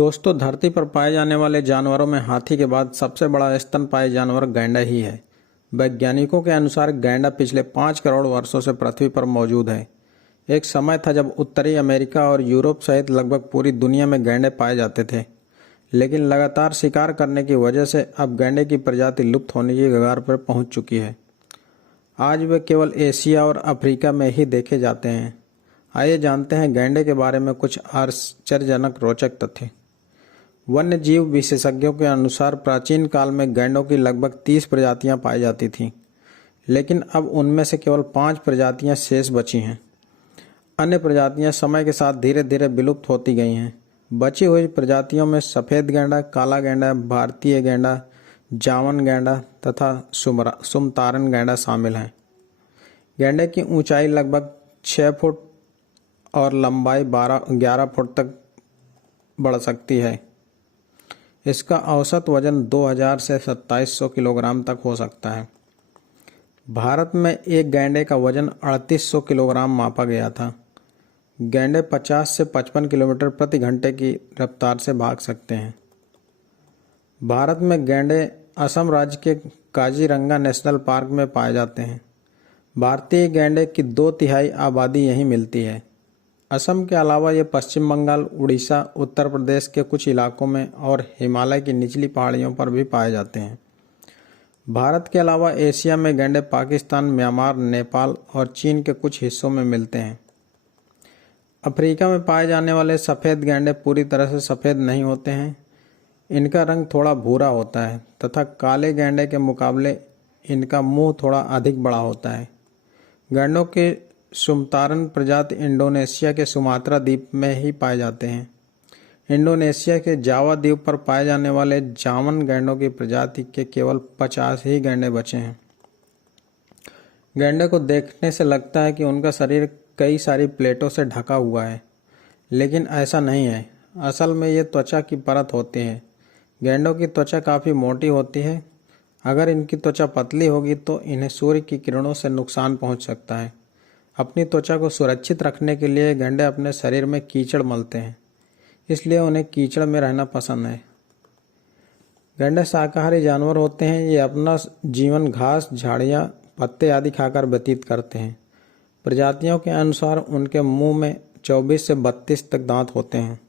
दोस्तों, धरती पर पाए जाने वाले जानवरों में हाथी के बाद सबसे बड़ा स्तनपायी जानवर गैंडा ही है। वैज्ञानिकों के अनुसार गैंडा पिछले 5 करोड़ वर्षों से पृथ्वी पर मौजूद है। एक समय था जब उत्तरी अमेरिका और यूरोप सहित लगभग पूरी दुनिया में गैंडे पाए जाते थे, लेकिन लगातार शिकार करने की वजह से अब गैंडे की प्रजाति लुप्त होने की कगार पर पहुंच चुकी है। आज वे केवल एशिया और अफ्रीका में ही देखे जाते हैं। आइए जानते हैं गैंडे के बारे में कुछ आश्चर्यजनक रोचक तथ्य। वन्य जीव विशेषज्ञों के अनुसार प्राचीन काल में गैंडों की लगभग 30 प्रजातियां पाई जाती थीं, लेकिन अब उनमें से केवल 5 प्रजातियां शेष बची हैं। अन्य प्रजातियां समय के साथ धीरे धीरे विलुप्त होती गई हैं। बची हुई प्रजातियों में सफ़ेद गैंडा, काला गैंडा, भारतीय गैंडा, जावन गैंडा तथा सुमतारन गैंडा शामिल हैं। गैंडे की ऊंचाई लगभग 6 फुट और लंबाई 11 फुट तक बढ़ सकती है। इसका औसत वजन 2000 से 2700 किलोग्राम तक हो सकता है। भारत में एक गैंडे का वजन 3800 किलोग्राम मापा गया था। गैंडे 50 से 55 किलोमीटर प्रति घंटे की रफ्तार से भाग सकते हैं। भारत में गैंडे असम राज्य के काजीरंगा नेशनल पार्क में पाए जाते हैं। भारतीय गैंडे की 2/3 आबादी यहीं मिलती है। असम के अलावा ये पश्चिम बंगाल, उड़ीसा, उत्तर प्रदेश के कुछ इलाकों में और हिमालय की निचली पहाड़ियों पर भी पाए जाते हैं। भारत के अलावा एशिया में गैंडे पाकिस्तान, म्यांमार, नेपाल और चीन के कुछ हिस्सों में मिलते हैं। अफ्रीका में पाए जाने वाले सफ़ेद गैंडे पूरी तरह से सफ़ेद नहीं होते हैं। इनका रंग थोड़ा भूरा होता है तथा काले गैंडे के मुकाबले इनका मुंह थोड़ा अधिक बड़ा होता है। गैंडों के सुमतारन प्रजाति इंडोनेशिया के सुमात्रा द्वीप में ही पाए जाते हैं। इंडोनेशिया के जावा द्वीप पर पाए जाने वाले जावन गैंडों की प्रजाति के केवल 50 ही गैंडे बचे हैं। गैंडे को देखने से लगता है कि उनका शरीर कई सारी प्लेटों से ढका हुआ है, लेकिन ऐसा नहीं है। असल में ये त्वचा की परत होती है। गैंडों की त्वचा काफ़ी मोटी होती है। अगर इनकी त्वचा पतली होगी तो इन्हें सूर्य की किरणों से नुकसान पहुंच सकता है। अपनी त्वचा को सुरक्षित रखने के लिए गैंडे अपने शरीर में कीचड़ मलते हैं, इसलिए उन्हें कीचड़ में रहना पसंद है। गैंडे शाकाहारी जानवर होते हैं। ये अपना जीवन घास, झाड़ियाँ, पत्ते आदि खाकर व्यतीत करते हैं। प्रजातियों के अनुसार उनके मुंह में 24 से 32 तक दांत होते हैं।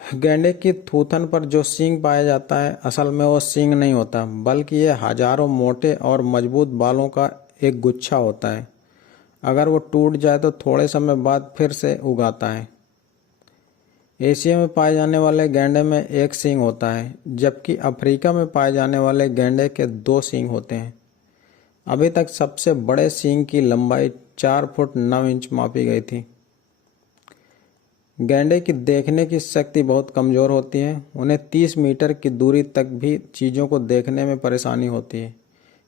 गैंडे की थूथन पर जो सींग पाया जाता है, असल में वो सींग नहीं होता, बल्कि ये हजारों मोटे और मजबूत बालों का एक गुच्छा होता है। अगर वो टूट जाए तो थोड़े समय बाद फिर से उगाता है। एशिया में पाए जाने वाले गैंडे में एक सींग होता है, जबकि अफ्रीका में पाए जाने वाले गैंडे के 2 सींग होते हैं। अभी तक सबसे बड़े सींग की लंबाई 4 फुट 9 इंच मापी गई थी। गैंडे की देखने की शक्ति बहुत कमज़ोर होती है। उन्हें 30 मीटर की दूरी तक भी चीज़ों को देखने में परेशानी होती है,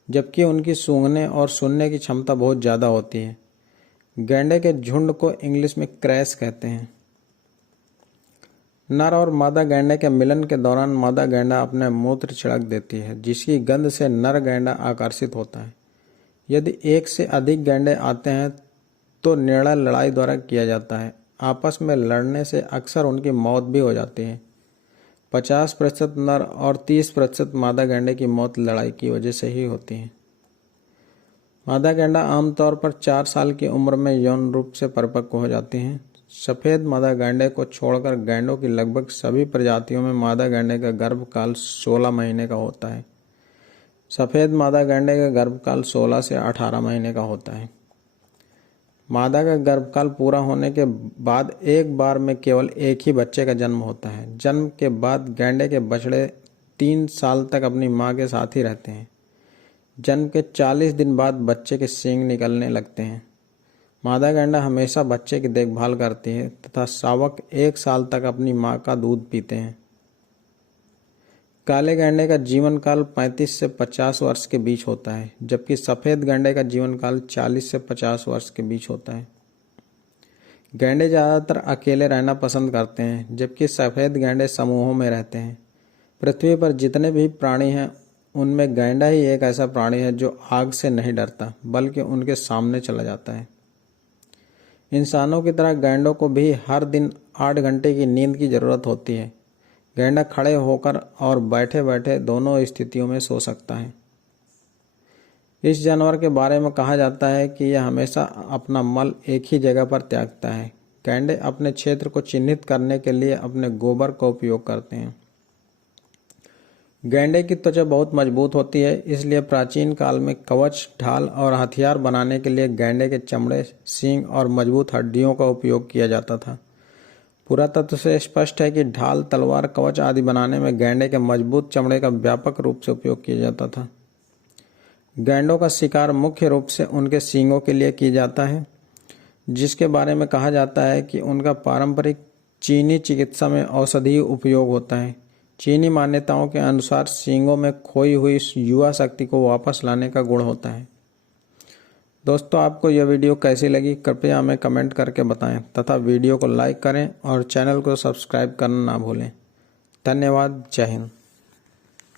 जबकि उनकी सूंघने और सुनने की क्षमता बहुत ज़्यादा होती है। गैंडे के झुंड को इंग्लिश में क्रैश कहते हैं। नर और मादा गैंडे के मिलन के दौरान मादा गैंडा अपने मूत्र छिड़क देती है, जिसकी गंध से नर गैंडा आकर्षित होता है। यदि एक से अधिक गैंडे आते हैं तो निर्णय लड़ाई द्वारा किया जाता है। आपस में लड़ने से अक्सर उनकी मौत भी हो जाती है। 50% नर और 30% मादा गैंडे की मौत लड़ाई की वजह से ही होती है। मादा गैंडा आमतौर पर 4 साल की उम्र में यौन रूप से परिपक्व हो जाती हैं। सफ़ेद मादा गैंडे को छोड़कर गैंडों की लगभग सभी प्रजातियों में मादा गैंडे का गर्भकाल 16 महीने का होता है। सफ़ेद मादा गैंडे का गर्भकाल 16 से 18 महीने का होता है। मादा का गर्भकाल पूरा होने के बाद एक बार में केवल एक ही बच्चे का जन्म होता है। जन्म के बाद गैंडे के बछड़े 3 साल तक अपनी मां के साथ ही रहते हैं। जन्म के 40 दिन बाद बच्चे के सींग निकलने लगते हैं। मादा गैंडा हमेशा बच्चे की देखभाल करती है तथा शावक 1 साल तक अपनी मां का दूध पीते हैं। काले गैंडे का जीवन काल 35 से 50 वर्ष के बीच होता है, जबकि सफ़ेद गैंडे का जीवन काल 40 से 50 वर्ष के बीच होता है। गैंडे ज़्यादातर अकेले रहना पसंद करते हैं, जबकि सफ़ेद गैंडे समूहों में रहते हैं। पृथ्वी पर जितने भी प्राणी हैं, उनमें गैंडा ही एक ऐसा प्राणी है जो आग से नहीं डरता, बल्कि उनके सामने चला जाता है। इंसानों की तरह गैंडों को भी हर दिन 8 घंटे की नींद की ज़रूरत होती है। गैंडा खड़े होकर और बैठे बैठे दोनों स्थितियों में सो सकता है। इस जानवर के बारे में कहा जाता है कि यह हमेशा अपना मल एक ही जगह पर त्यागता है। गैंडे अपने क्षेत्र को चिन्हित करने के लिए अपने गोबर का उपयोग करते हैं। गैंडे की त्वचा बहुत मजबूत होती है, इसलिए प्राचीन काल में कवच, ढाल और हथियार बनाने के लिए गैंडे के चमड़े, सींग और मजबूत हड्डियों का उपयोग किया जाता था। पुरातत्व से स्पष्ट है कि ढाल, तलवार, कवच आदि बनाने में गैंडे के मजबूत चमड़े का व्यापक रूप से उपयोग किया जाता था। गैंडों का शिकार मुख्य रूप से उनके सींगों के लिए किया जाता है, जिसके बारे में कहा जाता है कि उनका पारंपरिक चीनी चिकित्सा में औषधीय उपयोग होता है। चीनी मान्यताओं के अनुसार सींगों में खोई हुई युवा शक्ति को वापस लाने का गुण होता है। दोस्तों, आपको यह वीडियो कैसी लगी कृपया हमें कमेंट करके बताएं तथा वीडियो को लाइक करें और चैनल को सब्सक्राइब करना ना भूलें। धन्यवाद। जय हिंद।